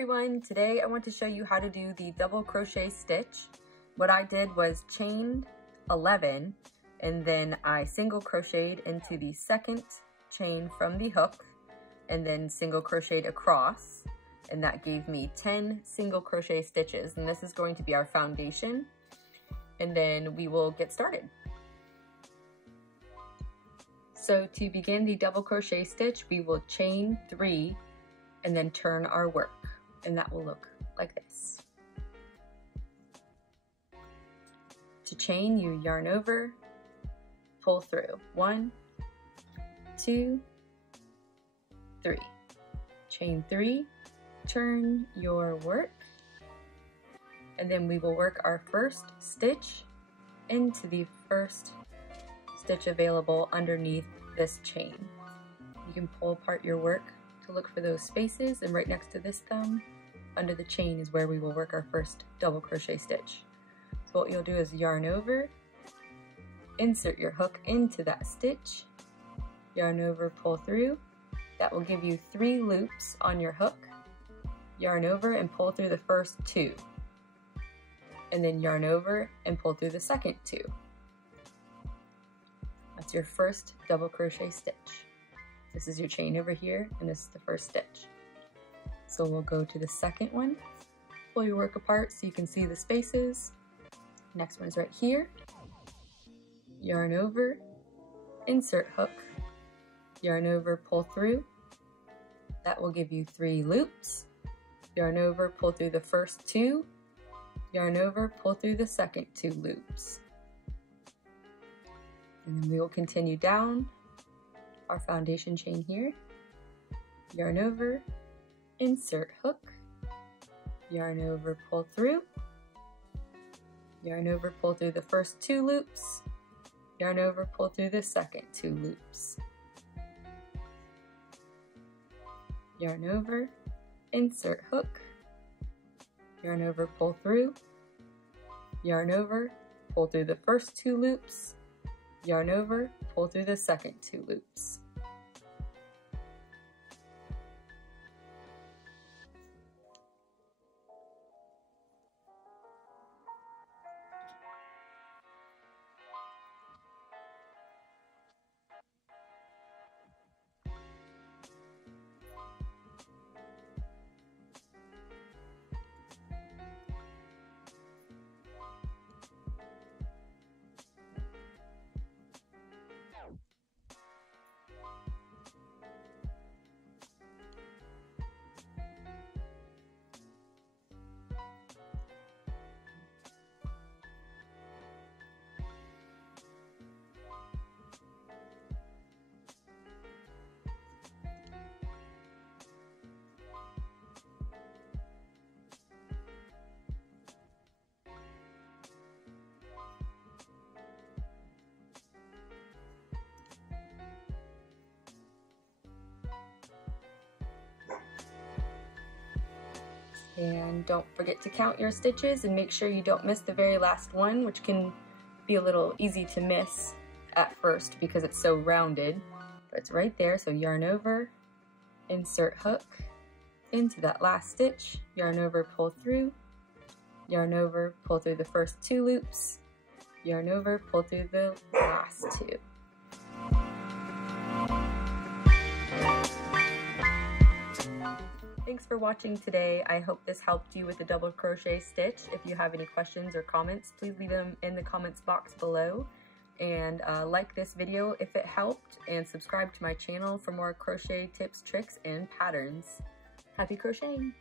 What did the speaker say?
everyone, today I want to show you how to do the double crochet stitch. What I did was chained 11 and then I single crocheted into the second chain from the hook and then single crocheted across, and that gave me 10 single crochet stitches, and this is going to be our foundation, and then we will get started. So to begin the double crochet stitch, we will chain 3 and then turn our work, and that will look like this. To chain, you yarn over, pull through. 1, 2, 3. Chain 3, turn your work, and then we will work our first stitch into the first stitch available underneath this chain. You can pull apart your work to look for those spaces, and right next to this thumb under the chain is where we will work our first double crochet stitch. So what you'll do is yarn over, insert your hook into that stitch, yarn over, pull through. That will give you 3 loops on your hook. Yarn over and pull through the first 2, and then yarn over and pull through the second 2. That's your first double crochet stitch. This is your chain over here, and this is the first stitch. So we'll go to the second one, pull your work apart so you can see the spaces. Next one is right here. Yarn over, insert hook, yarn over, pull through. That will give you 3 loops. Yarn over, pull through the first 2, yarn over, pull through the second 2 loops. And then we will continue down our foundation chain here. Yarn over, insert hook, yarn over, pull through, yarn over, pull through the first 2 loops, yarn over, pull through the second 2 loops. Yarn over, insert hook, yarn over, pull through, yarn over, pull through the first 2 loops, yarn over, pull through the second 2 loops. And don't forget to count your stitches and make sure you don't miss the very last one, which can be a little easy to miss at first because it's so rounded, but it's right there. So yarn over, insert hook into that last stitch, yarn over, pull through, yarn over, pull through the first 2 loops, yarn over, pull through the last 2. Thanks for watching today. I hope this helped you with the double crochet stitch. If you have any questions or comments, please leave them in the comments box below. And like this video if it helped, and subscribe to my channel for more crochet tips, tricks, and patterns. Happy crocheting!